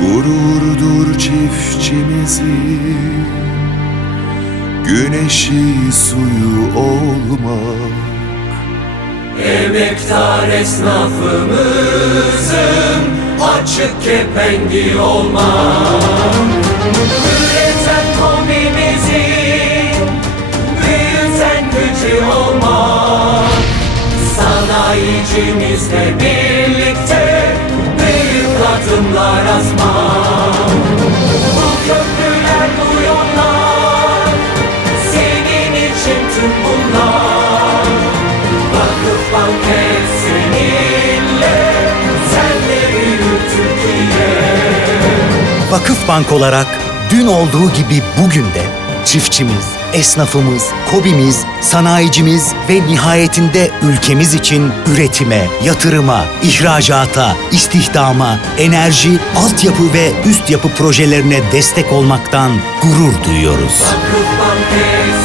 Gururdur çiftçimizin Güneşi suyu olmak. Emektar esnafımızın açık kepengi olmak. Üreten komimizin büyüten gücü olmak. Sanayicimizle birlikte büyük adımlar atmak Bu köprüler bu yollar senin için tüm bunlar. Vakıfbank hep seninle Senle büyür Türkiye Vakıfbank olarak dün olduğu gibi bugün de çiftçimiz, esnafımız, kobimiz, sanayicimiz ve nihayetinde ülkemiz için üretime, yatırıma, ihracata, istihdama, enerji, altyapı ve üst yapı projelerine destek olmaktan gurur duyuyoruz. Vakıfbank